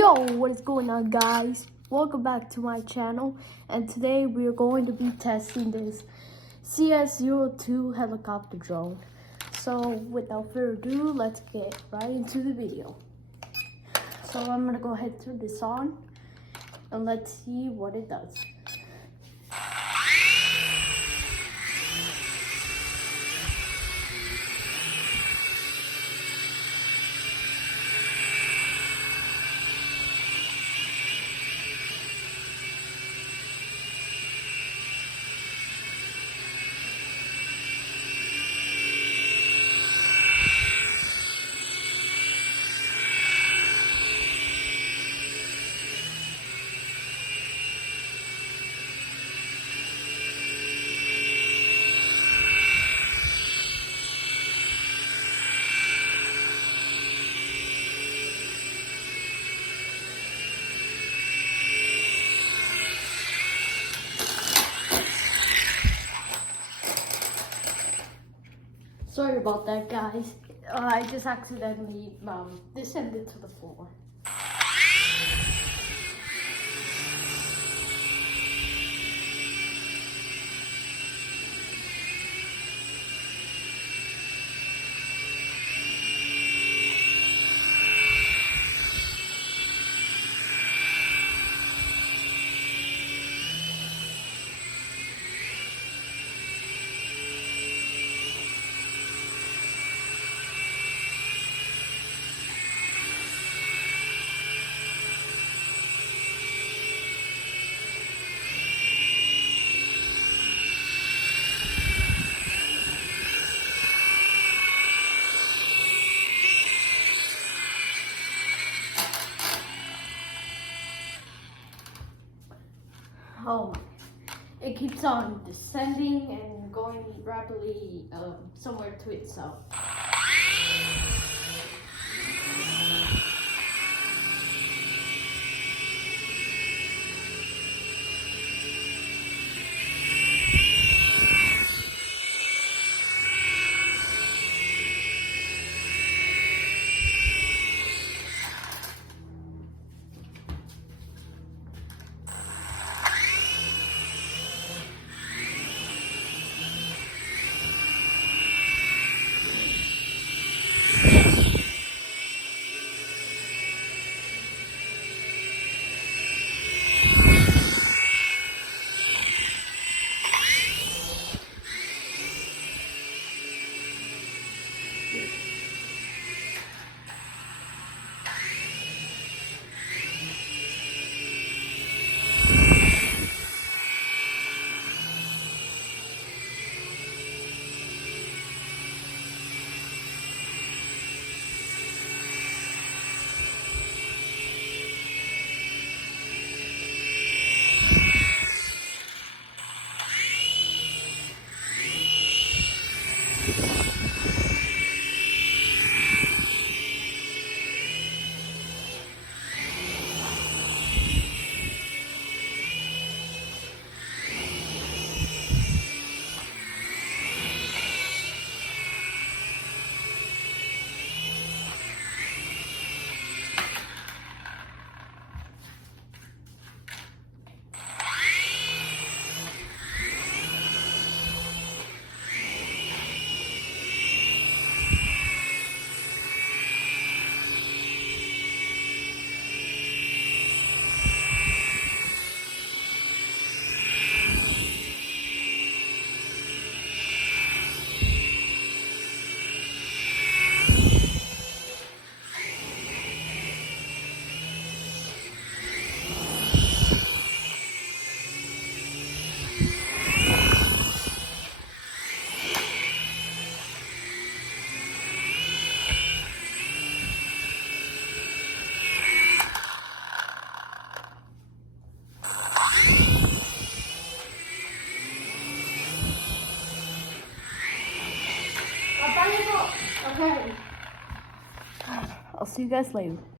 Yo, what is going on, guys? Welcome back to my channel, and today we are going to be testing this CS-02 helicopter drone. So without further ado, let's get right into the video. So I'm gonna go ahead and turn this on and let's see what it does. Sorry about that, guys. I just accidentally descended to the floor. Oh my. It keeps on descending and going rapidly somewhere to itself. Okay. I'll see you guys later.